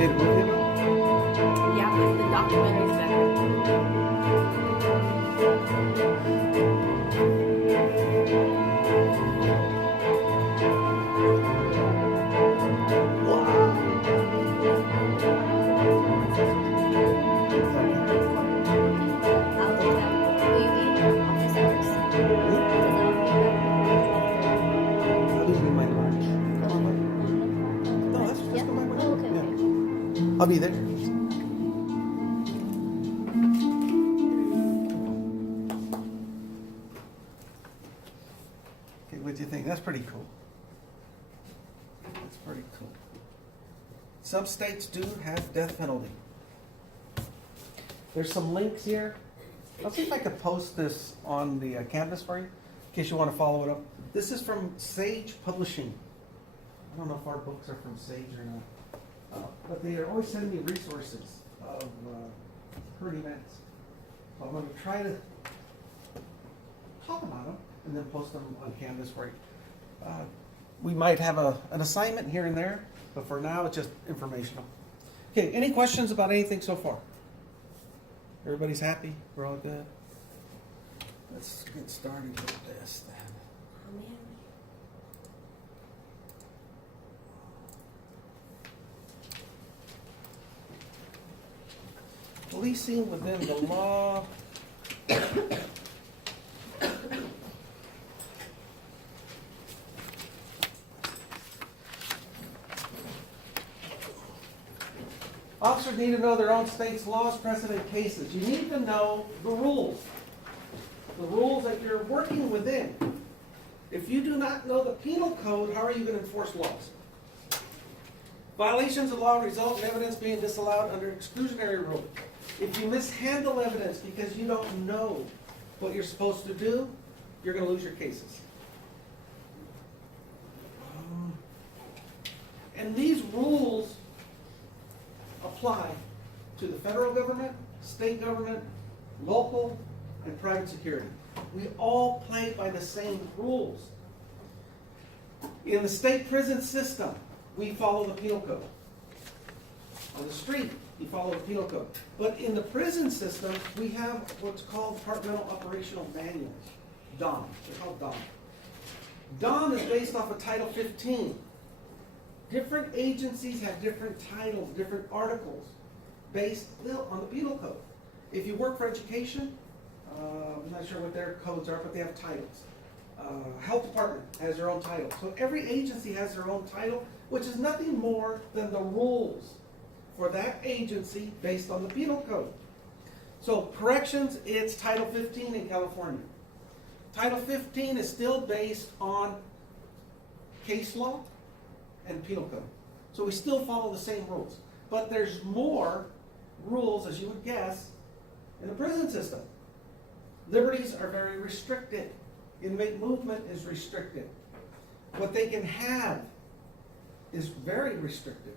made a movie about it? Yeah, but the documentary's better. I'll be back. Will you be in office hours? Because I'll be back around 12:30. I'll just leave my lunch. No, that's Yeah. come by whenever. Oh, okay, Yeah. okay. I'll be there. Okay, what do you think? That's pretty cool. That's pretty cool. Some states do have death penalty. There's some links here. I'll see if I could post this on the campus for you, in case you want to follow it up. This is from Sage Publishing. I don't know if our books are from Sage or not. But they are always sending me resources of current events. So I'm going to try to talk about them and then post them on Canvas for you. We might have an assignment here and there, but for now it's just informational. Okay, any questions about anything so far? Everybody's happy? We're all good? Let's get started with this then. Oh, man. Policing within the law. Officers need to know their own state's laws, precedent cases. You need to know the rules that you're working within. If you do not know the penal code, how are you going to enforce laws? Violations of law result in evidence being disallowed under exclusionary rule. If you mishandle evidence because you don't know what you're supposed to do, you're going to lose your cases. And these rules apply to the federal government, state government, local, and private security. We all play by the same rules. In the state prison system, we follow the penal code. On the street, you follow the penal code. But in the prison system, we have what's called Departmental Operational Manuals, DOM. They're called DOM. DOM is based off of Title 15. Different agencies have different titles, different articles, based on the penal code. If you work for education, I'm not sure what their codes are, but they have titles. Health department has their own title. So every agency has their own title, which is nothing more than the rules for that agency based on the penal code. So corrections, it's Title 15 in California. Title 15 is still based on case law and penal code. So we still follow the same rules. But there's more rules, as you would guess, in the prison system. Liberties are very restricted. Inmate movement is restricted. What they can have is very restricted.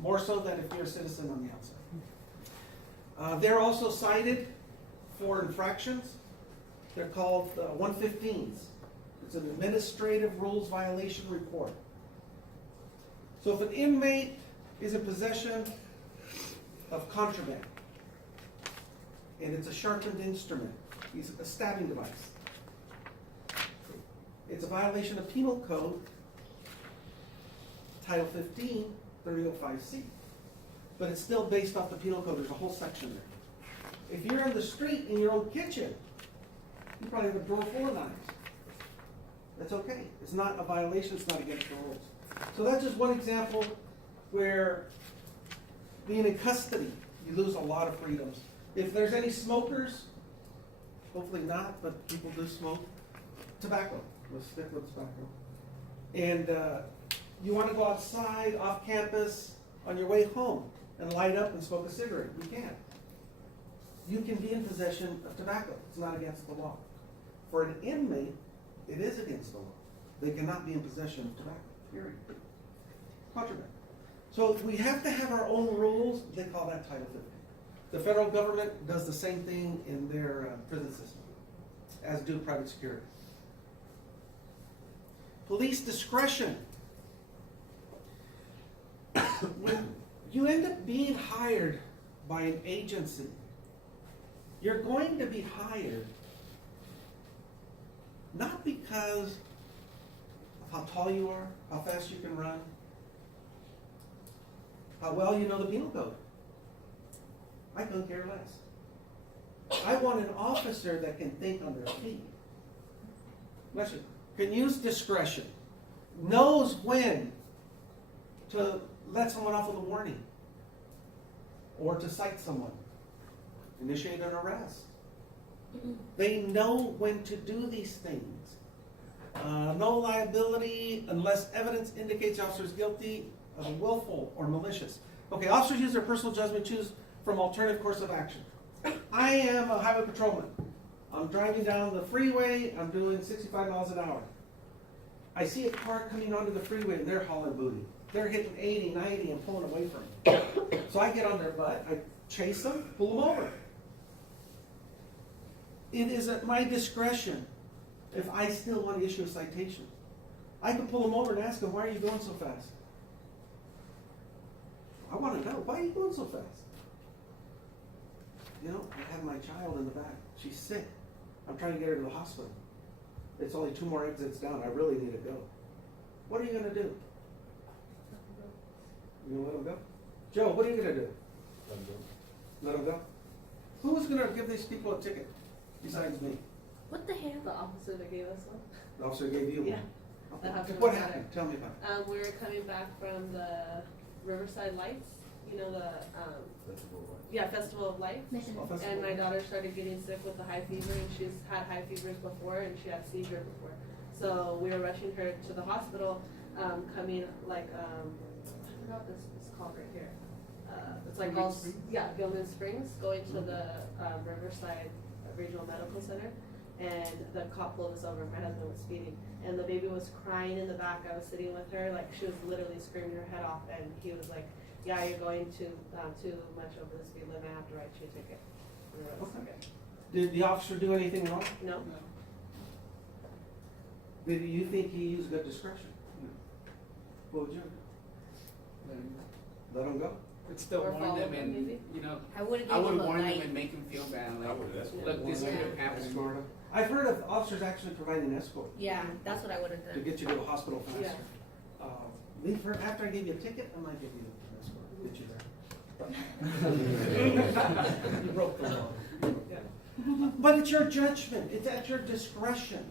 More so than if you're a citizen on the outside. They're also cited for infractions. They're called 115s. It's an administrative rules violation report. So if an inmate is in possession of contraband, and it's a sharpened instrument, it's a stabbing device, it's a violation of penal code, Title 15, 3005C. But it's still based off the penal code. There's a whole section there. If you're in the street in your own kitchen, you probably have a drawer full of knives. That's okay. It's not a violation. It's not against the rules. So that's just one example where being in custody, you lose a lot of freedoms. If there's any smokers, hopefully not, but people do smoke, tobacco. Let's stick with tobacco. And you want to go outside, off campus, on your way home, and light up and smoke a cigarette. You can. You can be in possession of tobacco. It's not against the law. For an inmate, it is against the law. They cannot be in possession of tobacco, period. Contraband. So we have to have our own rules. They call that Title 15. The federal government does the same thing in their prison system, as do private security. Police discretion. you end up being hired by an agency. You're going to be hired not because of how tall you are, how fast you can run, how well you know the penal code. I couldn't care less. I want an officer that can think on their feet. Listen, can use discretion, knows when to let someone off with a warning, or to cite someone, initiate an arrest. They know when to do these things. No liability unless evidence indicates the officer is guilty of willful or malicious. Okay, officers use their personal judgment, choose from alternative course of action. I am a highway patrolman. I'm driving down the freeway, I'm doing 65 miles an hour. I see a car coming onto the freeway and they're hauling booty. They're hitting 80, 90 and pulling away from me. So I get on their butt, I chase them, pull them over. It is at my discretion if I still want to issue a citation. I can pull them over and ask them, why are you going so fast? I want to know, why are you going so fast? You know, I have my child in the back. She's sick. I'm trying to get her to the hospital. It's only 2 more exits down. I really need to go. What are you going to do? You gonna let him go? Joe, what are you gonna do? Let him go? Who's gonna give these people a ticket besides me? What the hell? The officer that gave us one. The officer gave you one? Yeah. Okay. That happened What with happened? Tell me about it. We were coming back from the Riverside Lights, you know, the, Festival of Lights. Mission. Oh, festival. And my daughter started getting sick with the high fever, and she's had high fevers before, and she had seizure before. So we were rushing her to the hospital, coming like, I forgot what this is called right here. It's like all, Gilman Springs, going to the Riverside Regional Medical Center. And the cop pulled us over. My husband was speeding, and the baby was crying in the back. I was sitting with her, like she was literally screaming her head off. And he was like, "Yeah, you're going too much over the speed limit. I have to write you a ticket." And I was, Okay. Did the officer do anything wrong? No. Did you think he used good discretion? What would you do? Let him go? Would still Or warn follow them them, and, maybe? you know, I would have I given would him a warn them light. and make them feel bad, I like, would escort. look, this could have Yeah. happened. Escort him? I've heard of officers actually providing escort Yeah, that's what I would have to done. get you to the hospital faster. Yeah. Leave her, after I give you a ticket, I might give you an escort, get you there. You broke the law. But it's your judgment, it's at your discretion.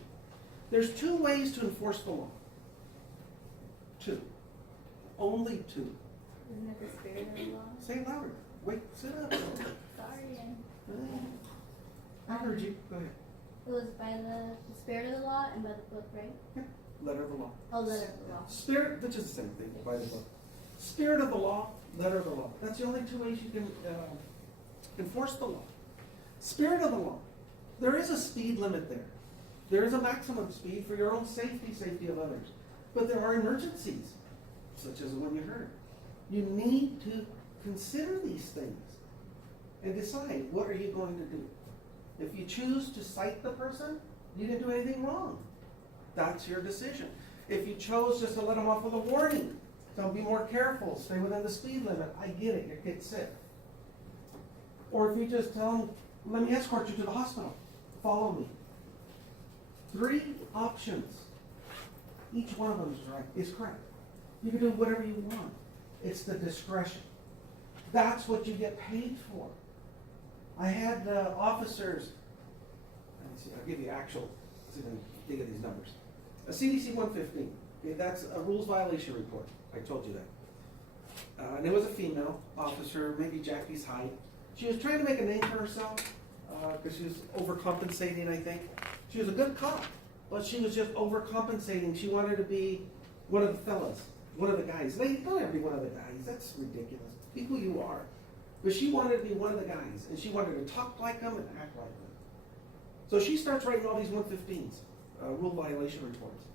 There's 2 ways to enforce the law. 2. Only 2. Isn't it the spirit of the law? Say it louder. Wait, sit up. Sorry. I heard you. Go ahead. It was by the spirit of the law and by the book, right? Letter of the law. Oh, letter of the law. Spirit, which is the same thing, by the book. Spirit of the law, letter of the law. That's the only 2 ways you can enforce the law. Spirit of the law. There is a speed limit there. There is a maximum speed for your own safety, safety of others. But there are emergencies, such as the one you heard. You need to consider these things and decide, what are you going to do? If you choose to cite the person, you didn't do anything wrong. That's your decision. If you chose just to let them off with a warning, tell them be more careful, stay within the speed limit, I get it, your kid's sick. Or if you just tell them, let me escort you to the hospital, follow me. 3 options. Each one of them is correct. You can do whatever you want. It's the discretion. That's what you get paid for. I had officers, let me see, I'll give you actual, see if I can think of these numbers. A CDC 115, okay, that's a rules violation report. I told you that. And it was a female officer, maybe Jackie's height. She was trying to make a name for herself because she was overcompensating, I think. She was a good cop, but she was just overcompensating. She wanted to be one of the fellas, one of the guys. They don't have to be one of the guys. That's ridiculous. Be who you are. But she wanted to be one of the guys, and she wanted to talk like them and act like them. So she starts writing all these 115s, rule violation reports.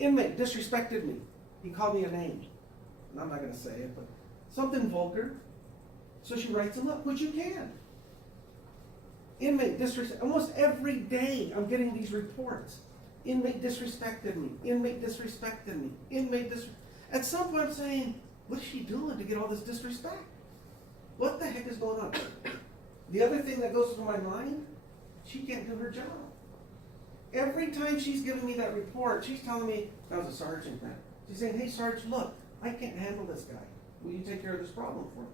Inmate disrespected me. He called me a name. And I'm not going to say it, but something vulgar. So she writes them up, which you can. Inmate disrespected. Almost every day I'm getting these reports. Inmate disrespected me. Inmate disrespected me. Inmate disrespected. At some point I'm saying, What's she doing to get all this disrespect? What the heck is going on? The other thing that goes through my mind, she can't do her job. Every time she's giving me that report, she's telling me, that was a sergeant then. She's saying, hey Sarge, look, I can't handle this guy. Will you take care of this problem for me?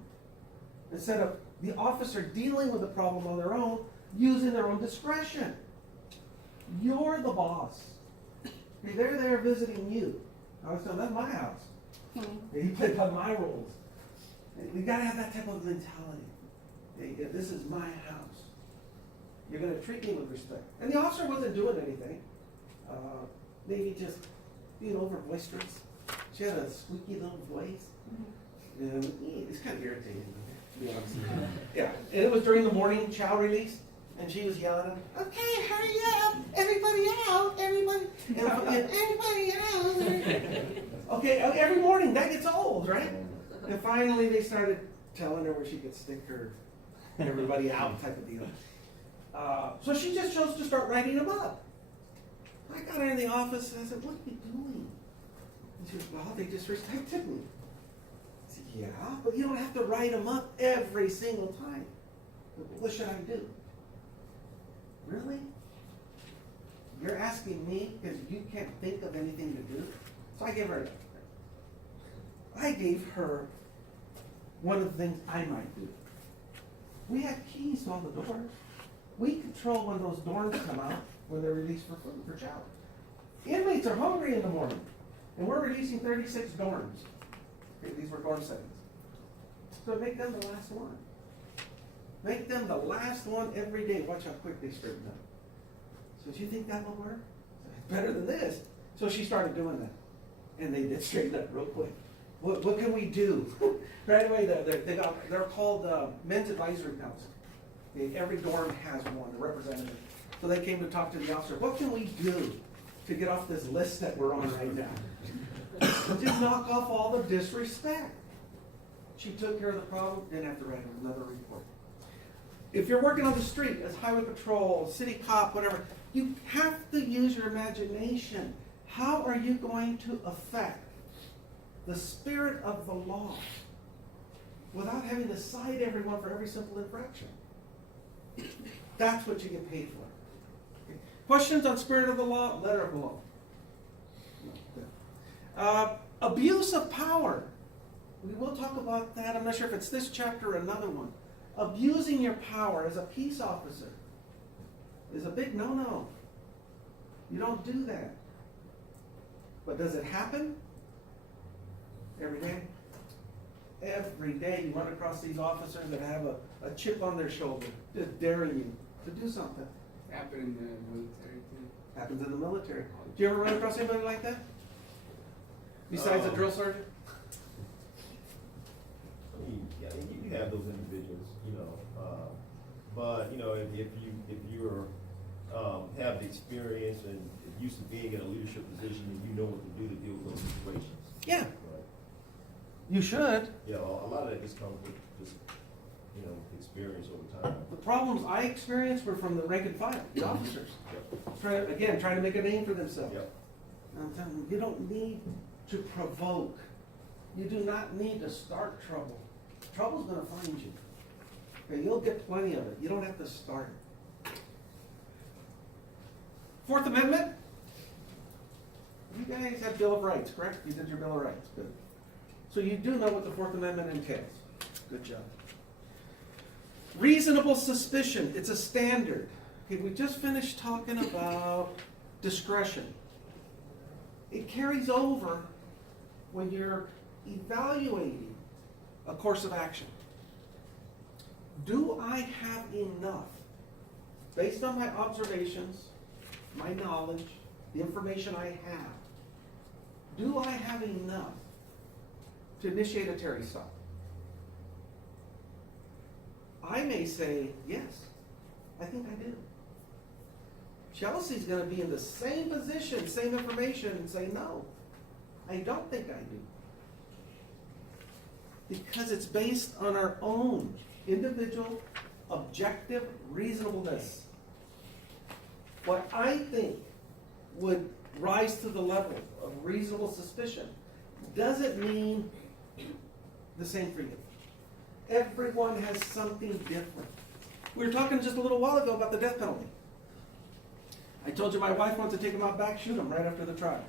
Instead of the officer dealing with the problem on their own, using their own discretion. You're the boss. They're there visiting you. I was telling them, that's my house. You play by my rules. We gotta have that type of mentality. This is my house. You're gonna treat me with respect. And the officer wasn't doing anything. Maybe just being over boisterous. She had a squeaky little voice. And it's kind of irritating, to be honest with you. Yeah, and it was during the morning chow release, and she was yelling at him, okay, hurry up, everybody out, everybody, and everybody out. Okay, every morning, that gets old, right? And finally, they started telling her where she could stick her everybody out type of deal. So she just chose to start writing them up. I got her in the office and I said, what are you doing? And she goes, well, they disrespected me. I said, yeah, but you don't have to write them up every single time. What should I do? Really? You're asking me because you can't think of anything to do? So I gave her one of the things I might do. We have keys to all the doors. We control when those dorms come out, when they're released for food, for shower. Inmates are hungry in the morning, and we're releasing 36 dorms. Okay, these were dorm settings. So make them the last one. Make them the last one every day. Watch how quick they straighten up. So do you think that will work? Better than this. So she started doing that. And they did straighten up real quick. What can we do? Right away, they're called Men's Advisory Council. Every dorm has one, a representative. So they came to talk to the officer. What can we do to get off this list that we're on right now? Just knock off all the disrespect. She took care of the problem, didn't have to write another report. If you're working on the street as highway patrol, city cop, whatever, you have to use your imagination. How are you going to affect the spirit of the law without having to cite everyone for every simple infraction? That's what you get paid for. Okay. Questions on spirit of the law, letter of the law. Abuse of power. We will talk about that. I'm not sure if it's this chapter or another one. Abusing your power as a peace officer is a big no-no. You don't do that. But does it happen? Every day? Every day you run across these officers that have a chip on their shoulder, just daring you to do something. Happened in the military too. Happens in the military. Do you ever run across anybody like that? Besides a drill sergeant? I mean, yeah, you have those individuals, but if you have the experience and used to being in a leadership position, and you know what to do to deal with those situations. Yeah. Right? You should. Yeah, a lot of that just comes with just experience over time. The problems I experienced were from the rank and file, the officers. Yep. Trying to make a name for themselves. Yep. I'm telling you, you don't need to provoke. You do not need to start trouble. Trouble's gonna find you. Okay, you'll get plenty of it. You don't have to start it. Fourth Amendment. You guys have Bill of Rights, correct? You did your Bill of Rights, good. So you do know what the Fourth Amendment entails. Good job. Reasonable suspicion, it's a standard. Okay, we just finished talking about discretion. It carries over when you're evaluating a course of action. Do I have enough, based on my observations, my knowledge, the information I have, do I have enough to initiate a Terry stop? I may say, yes, I think I do. Chelsea's going to be in the same position, same information, and say, no, I don't think I do. Because it's based on our own individual, objective reasonableness. What I think would rise to the level of reasonable suspicion doesn't mean the same for you. Everyone has something different. We were talking just a little while ago about the death penalty. I told you my wife wants to take him out back, shoot him right after the trial.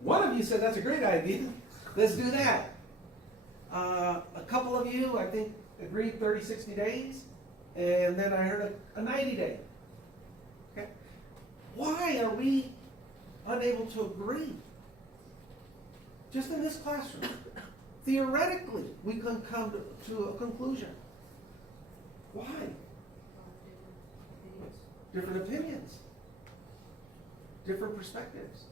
One of you said that's a great idea. Let's do that. A couple of you, I think, agreed 30, 60 days. And then I heard a 90-day. Okay? Why are we unable to agree? Just in this classroom. Theoretically, we can come to a conclusion. Why? Different opinions. Different perspectives.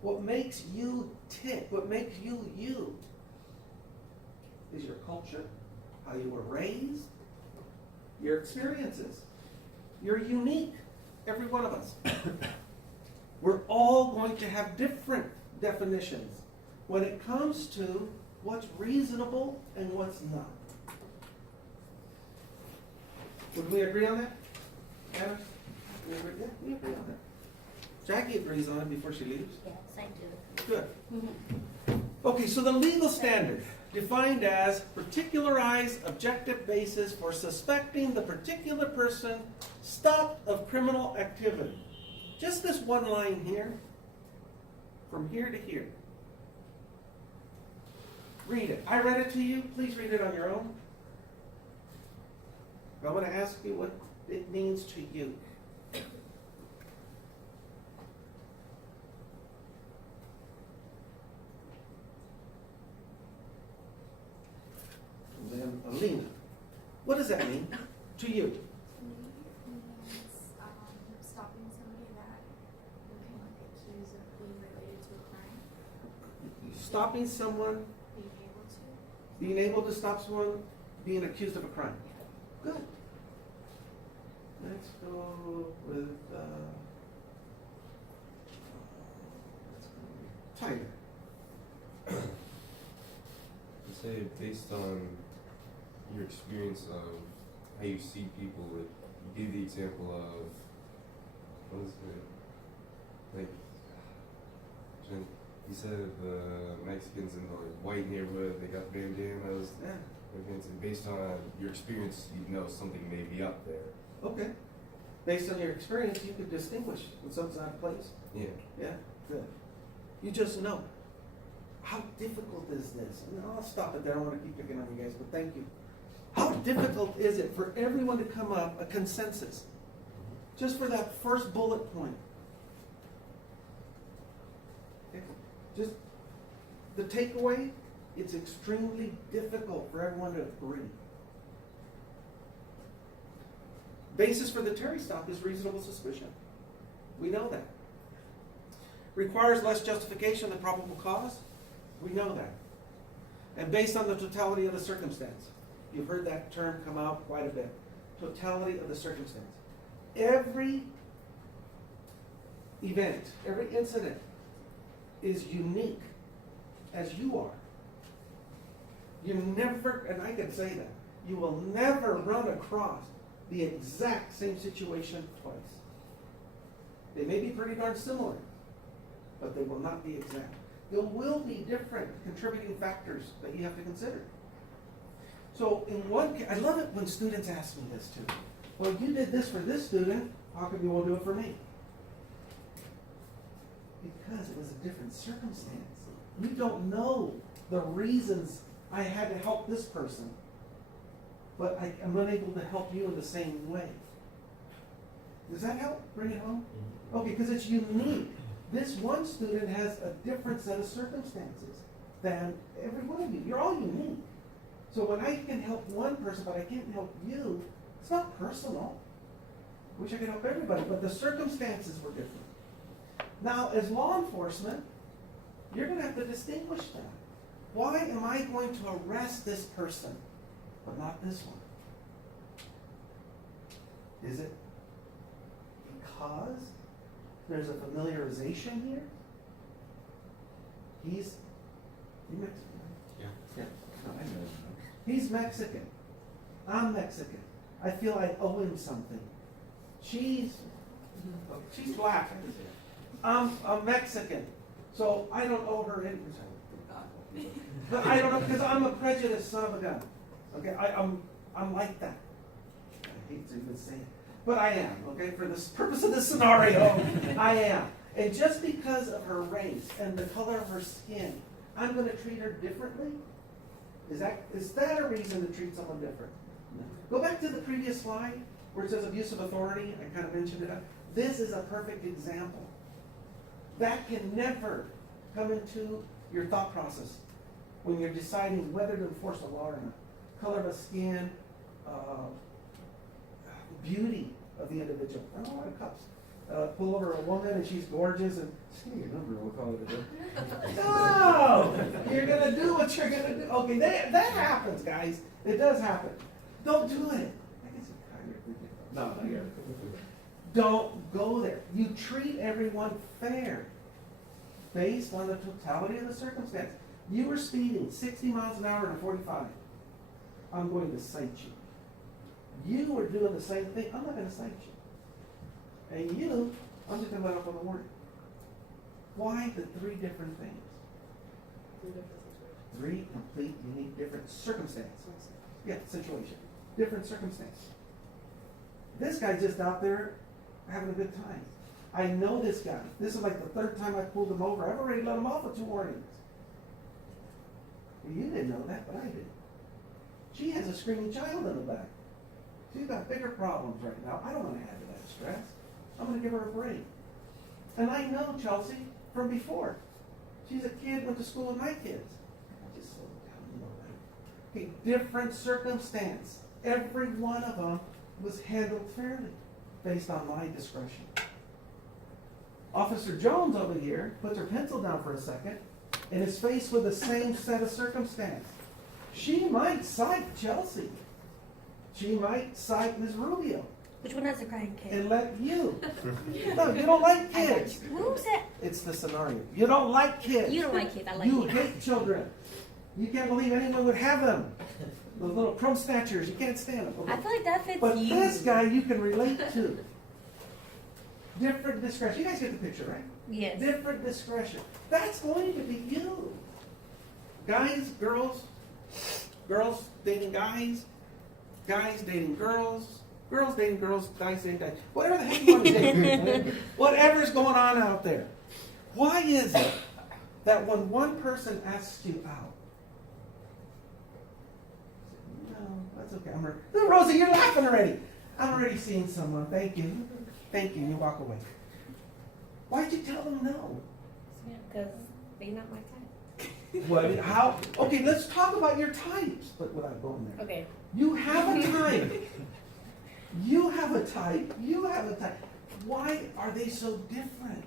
What makes you tick, what makes you you, is your culture, how you were raised, your experiences. You're unique, every one of us. We're all going to have different definitions when it comes to what's reasonable and what's not. Would we agree on that? Anna? We agree? Yeah, we agree on that. Jackie agrees on it before she leaves. Yes, I do. Good. Okay, so the legal standard, defined as particularized objective basis for suspecting the particular person stopped of criminal activity. Just this one line here, from here to here. Read it. I read it to you. Please read it on your own. I want to ask you what it means to you. And then Alina, what does that mean to you? To me, it means stopping somebody that you can accuse of being related to a crime. Stopping someone, Being able to. being able to stop someone being accused of a crime. Good. Let's go with Tyler. You say based on your experience of how you see people, like you gave the example of what is it? Like you said the Mexicans in the white neighborhood, they got bandanas. Yeah. And based on your experience, you know something may be up there. Okay. Based on your experience, you could distinguish when something's out of place. Yeah. Yeah, good. You just know. How difficult is this? And I'll stop it there. I don't want to keep picking on you guys, but thank you. How difficult is it for everyone to come up a consensus? Just for that first bullet point. Okay. Just the takeaway, it's extremely difficult for everyone to agree. Basis for the Terry stop is reasonable suspicion. We know that. Requires less justification than probable cause. We know that. And based on the totality of the circumstance. You've heard that term come out quite a bit. Totality of the circumstance. Every event, every incident is unique as you are. You never, and I can say that, you will never run across the exact same situation twice. They may be pretty darn similar, but they will not be exact. There will be different contributing factors that you have to consider. So in one case, I love it when students ask me this too. Well, you did this for this student, how come you won't do it for me? Because it was a different circumstance. You don't know the reasons I had to help this person, but I am unable to help you in the same way. Does that help? Bring it home? Okay, because it's unique. This one student has a different set of circumstances than every one of you. You're all unique. So when I can help one person, but I can't help you, it's not personal. I wish I could help everybody, but the circumstances were different. Now, as law enforcement, you're going to have to distinguish that. Why am I going to arrest this person, but not this one? Is it because there's a familiarization here? He's Mexican. Yeah. No, I know. He's Mexican. I'm Mexican. I feel I owe him something. She's black. I'm Mexican. So I don't owe her anything. But I don't know, because I'm a prejudiced son of a gun. Okay, I'm like that. I hate to even say it, but I am, okay, for this purpose of this scenario, I am. And just because of her race and the color of her skin, I'm gonna treat her differently? Is that a reason to treat someone different? No. Go back to the previous slide where it says abuse of authority. I kind of mentioned it. This is a perfect example. That can never come into your thought process when you're deciding whether to enforce a law or not. Color of a skin, beauty of the individual. I don't want cups. Pull over a woman and she's gorgeous and just give me your number, we'll call it a day. No! You're gonna do what you're gonna do. Okay, that happens, guys. It does happen. Don't do it. I guess no, not here. Don't go there. You treat everyone fair based on the totality of the circumstance. You were speeding 60 miles an hour and 45. I'm going to cite you. You were doing the same thing. I'm not going to cite you. And you, I'm just going to let up on the warning. Why the three different things? Three complete, unique, different circumstances. Yeah, situation. Different circumstance. This guy's just out there having a good time. I know this guy. This is like the third time I pulled him over. I've already let him off with 2 warnings. Well, you didn't know that, but I did. She has a screaming child in the back. She's got bigger problems right now. I don't want to add to that stress. I'm going to give her a break. And I know Chelsea from before. She's a kid, went to school with my kids. I just slowed down, you know that. Okay, different circumstance. Every one of them was handled fairly based on my discretion. Officer Jones over here puts her pencil down for a second and is faced with the same set of circumstance. She might cite Chelsea. She might cite Ms. Rubio. Which one has a crying kid? And let you. No, you don't like kids. Who's that? It's the scenario. You don't like kids. You don't like kids. I like You kids. hate children. You can't believe anyone would have them. Those little crumb snatchers. You can't stand them. I feel like that fits But you. this guy you can relate to. Different discretion. You guys get the picture, right? Yes. Different discretion. That's going to be you. Guys, girls dating guys dating girls dating girls, guys dating guys. Whatever the heck you want to date. Whatever's going on out there. Why is it that when one person asks you out, no, that's okay. No, Rosie, you're laughing already. I'm already seeing someone. Thank you. Thank you. You walk away. Why'd you tell them no? Because they're not my type. What? How? Okay, let's talk about your types, but without going there. Okay. You have a type. You have a type. You have a type. Why are they so different?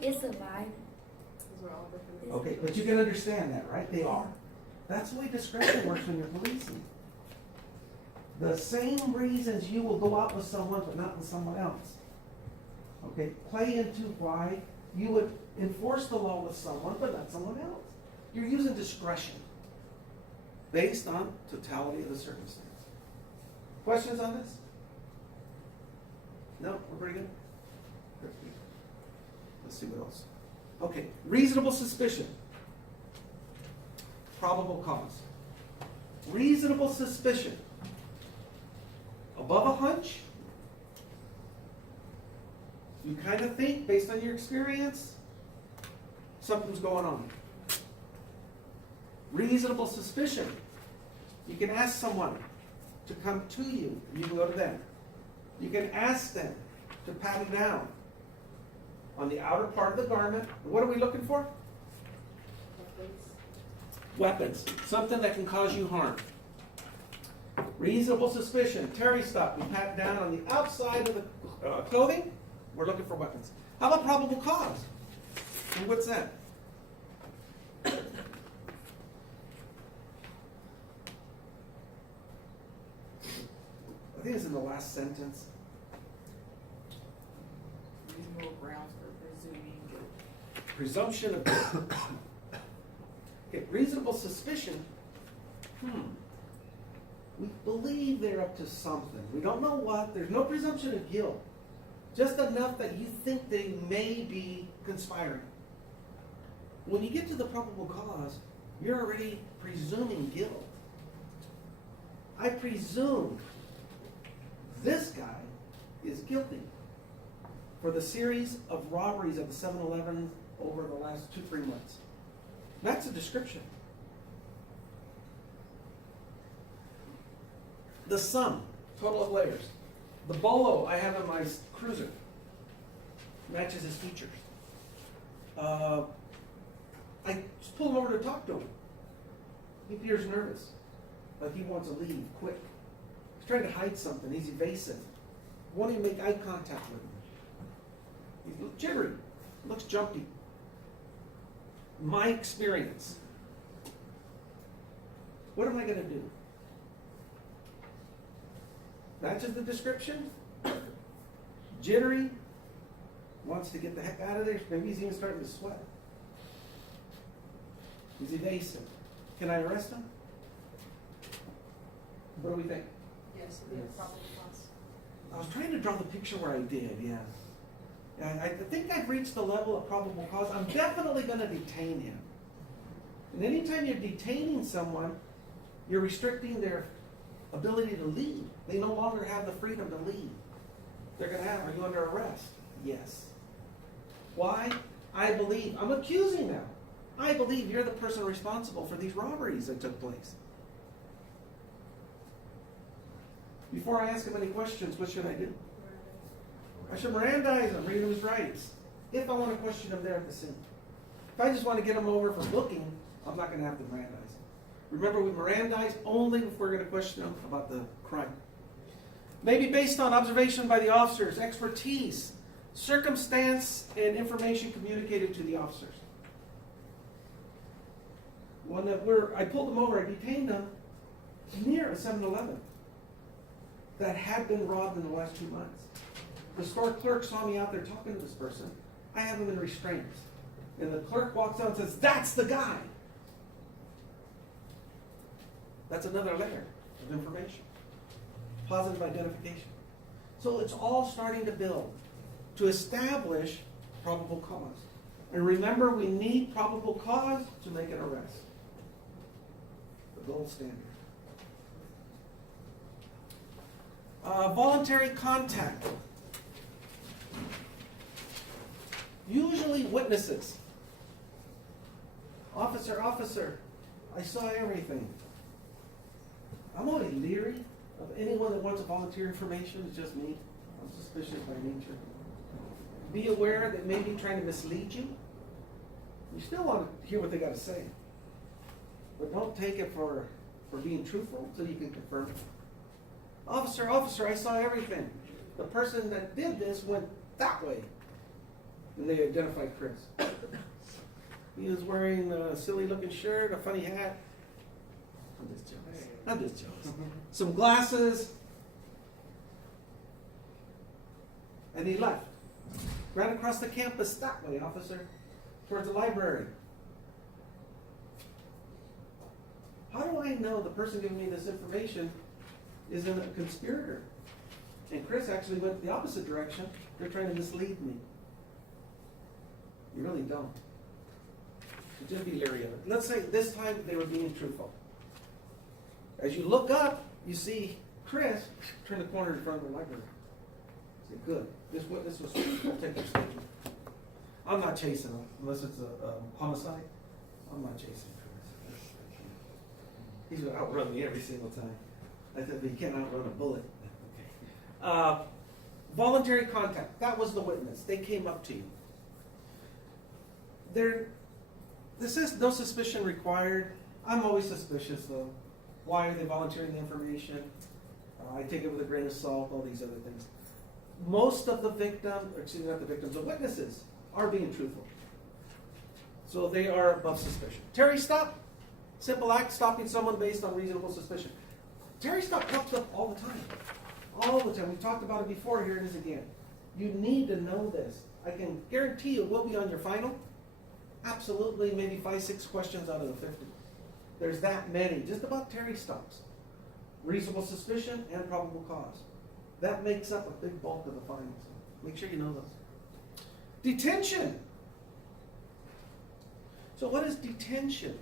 It's a vibe. Because we're all different. Okay, but you can understand that, right? They are. That's the way discretion works when you're policing. The same reasons you will go out with someone but not with someone else. Okay, play into why you would enforce the law with someone but not someone else. You're using discretion based on totality of the circumstance. Questions on this? No? We're pretty good? Let's see what else. Okay, reasonable suspicion. Probable cause. Reasonable suspicion. Above a hunch? You kind of think, based on your experience, something's going on. Reasonable suspicion. You can ask someone to come to you, and you can go to them. You can ask them to pat you down on the outer part of the garment. What are we looking for? Weapons. Something that can cause you harm. Reasonable suspicion. Terry stop. We pat down on the outside of the clothing. We're looking for weapons. How about probable cause? And what's that? I think it's in the last sentence. Reasonable grounds for presuming guilt. Presumption of guilt. Okay, reasonable suspicion. We believe they're up to something. We don't know what. There's no presumption of guilt. Just enough that you think they may be conspiring. When you get to the probable cause, You're already presuming guilt. I presume this guy is guilty for the series of robberies at the 7-Eleven over the last 2-3 months. That's a description. The sum, total of layers. The bolo I have in my cruiser matches his features. I just pull him over to talk to him. He appears nervous, like he wants to leave quick. He's trying to hide something. He's evasive. Won't even make eye contact with me. He's jittery. Looks jumpy. My experience. What am I going to do? Matches the description. Jittery. Wants to get the heck out of there. Maybe he's even starting to sweat. He's evasive. Can I arrest him? What do we think? Yes, it'd be a probable cause. I was trying to draw the picture where I did, yeah. I think I've reached the level of probable cause. I'm definitely going to detain him. And anytime you're detaining someone, you're restricting their ability to leave. They no longer have the freedom to leave. They're going to have, are you under arrest? Yes. Why? I believe, I'm accusing them. I believe you're the person responsible for these robberies that took place. Before I ask him any questions, what should I do? I should Mirandize him, read him his rights. If I want to question him there at the scene. If I just want to get him over for booking, I'm not going to have to Mirandize him. Remember, we Mirandize only if we're going to question him about the crime. Maybe based on observation by the officers, expertise, circumstance, and information communicated to the officers. One that I pulled them over, I detained them near a 7-Eleven that had been robbed in the last 2 months. The store clerk saw me out there talking to this person. I have him in restraints. And the clerk walks out and says, "That's the guy." That's another layer of information. Positive identification. So it's all starting to build to establish probable cause. And remember, we need probable cause to make an arrest. The gold standard. Voluntary contact. Usually witnesses. Officer, I saw everything. I'm always leery of anyone that wants to volunteer information. It's just me. I'm suspicious by nature. Be aware that may be trying to mislead you. You still want to hear what they got to say. But don't take it for being truthful until you can confirm it. Officer, I saw everything. The person that did this went that way. And they identified Chris. He was wearing a silly looking shirt, a funny hat. I'm just jealous. Some glasses. And he left. Ran across the campus that way, officer. Towards the library. How do I know the person giving me this information isn't a conspirator? And Chris actually went the opposite direction. They're trying to mislead me. You really don't. So just be leery of it. Let's say this time they were being truthful. As you look up, you see Chris turn the corner in front of the library. Say, good. This witness was truthful. Take your statement. I'm not chasing him unless it's a homicide. I'm not chasing Chris. He's going to outrun me every single time. I said, but he can't outrun a bullet. Okay. Voluntary contact. That was the witness. They came up to you. This is no suspicion required. I'm always suspicious though. Why are they volunteering the information? I take it with a grain of salt, all these other things. Most of the the witnesses are being truthful. So they are above suspicion. Terry stop. Simple act, stopping someone based on reasonable suspicion. Terry stop pops up all the time. All the time. We've talked about it before, here it is again. You need to know this. I can guarantee you it will be on your final. Absolutely, maybe 5-6 questions out of the 50. There's that many, just about Terry stops. Reasonable suspicion and probable cause. That makes up a big bulk of the finals. Make sure you know those. Detention. So what is detention?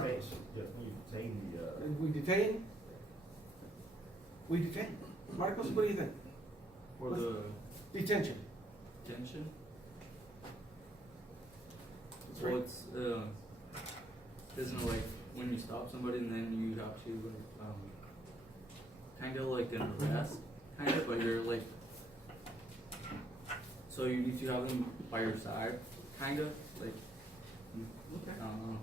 Marcos. Yeah, when you detain the, And we detain? We detain. Marcos, what do you think? For the Detention. tension? That's Well, right. it's, isn't it like when you stop somebody and then you have to, like, kinda like an arrest, kinda, but you're like, so you need to have them by your side, kinda, like, I don't know.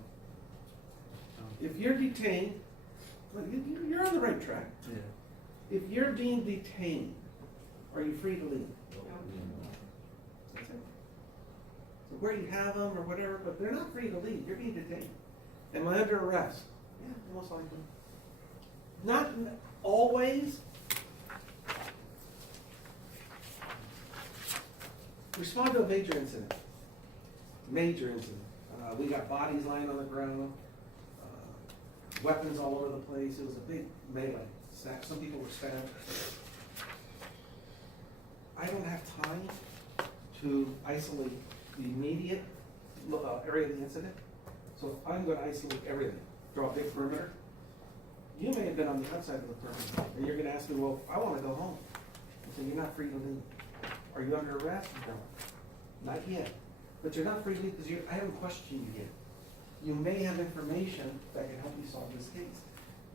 If you're detained, well, you're on the right track. Yeah. If you're being detained, are you free to leave? That's it. So where you have them or whatever, but they're not free to leave, you're being detained. Am I under arrest? Yeah, most likely. Not always. Respond to a major incident. Major incident. We got bodies lying on the ground, weapons all over the place. It was a big melee. Some people were stabbed. I don't have time to isolate the immediate area of the incident. So I'm going to isolate everything, draw a big perimeter. You may have been on the outside of the perimeter, and you're going to ask me, well, I want to go home. I say, you're not free to leave. Are you under arrest? No, not yet. But you're not free to leave because I haven't questioned you yet. You may have information that can help you solve this case.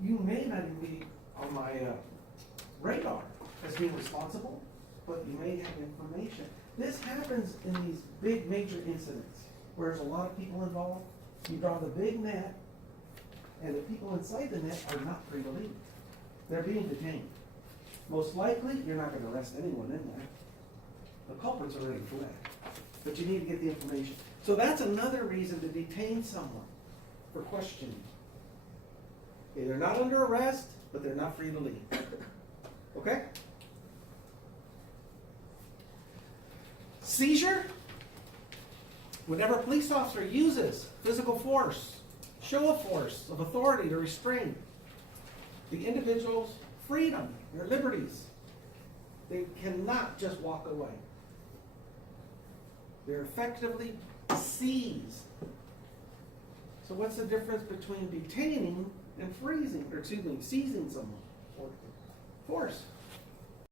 You may not even be on my radar as being responsible, but you may have information. This happens in these big major incidents where there's a lot of people involved. You draw the big net, and the people inside the net are not free to leave. They're being detained. Most likely, you're not going to arrest anyone in there. The culprit's already fled. But you need to get the information. So that's another reason to detain someone for questioning. Okay, they're not under arrest, but they're not free to leave. Okay? Seizure. Whenever a police officer uses physical force, show of force, of authority to restrain the individual's freedom, their liberties, they cannot just walk away. They're effectively seized. So what's the difference between detaining and freezing, or excuse me, seizing someone? Force.